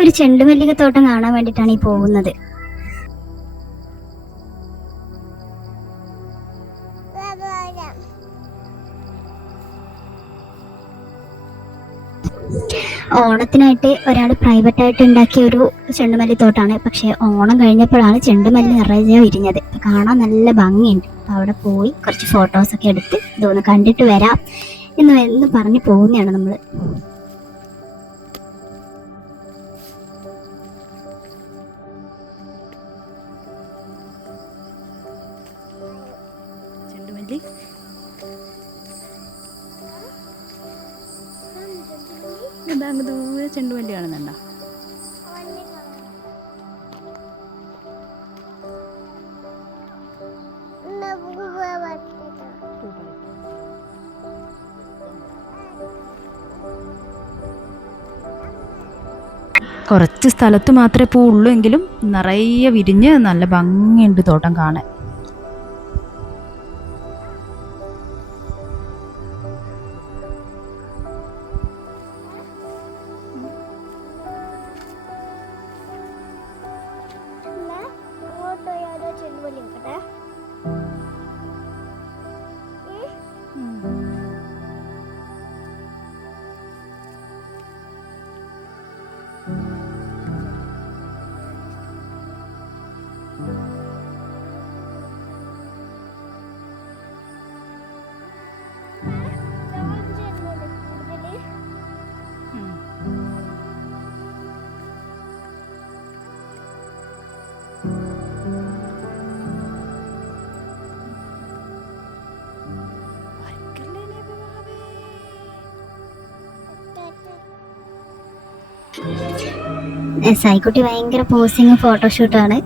ഒരു ചെണ്ടുമല്ലിക തോട്ടം കാണാൻ വേണ്ടിയിട്ടാണ് ഈ പോകുന്നത്. ഓണത്തിനായിട്ട് ഒരാൾ പ്രൈവറ്റായിട്ട് ഉണ്ടാക്കിയ ഒരു ചെണ്ടുമല്ലി തോട്ടാണ്. പക്ഷേ ഓണം കഴിഞ്ഞപ്പോഴാണ് ചെണ്ടുമല്ലി നിറയെ വിരിഞ്ഞത്. കാണാൻ നല്ല ഭംഗിയുണ്ട്. അപ്പോൾ അവിടെ പോയി കുറച്ച് ഫോട്ടോസൊക്കെ എടുത്ത് ഇതൊന്ന് കണ്ടിട്ട് വരാം എന്ന് പറഞ്ഞ് പോകുന്നതാണ് നമ്മൾ. ചെണ്ടുമല്ലി അങ്ങ് ദൂരെ ചെണ്ടുമല്ലി കാണുന്നുണ്ടോ? കുറച്ച് സ്ഥലത്ത് മാത്രമേ പൂ ഉള്ളൂ എങ്കിലും നിറയെ വിരിഞ്ഞ് നല്ല ഭംഗിയുണ്ട് തോട്ടം കാണാൻ. സായിക്കുട്ടി ഭയങ്കര പോസിങ് ഫോട്ടോഷൂട്ടാണ്.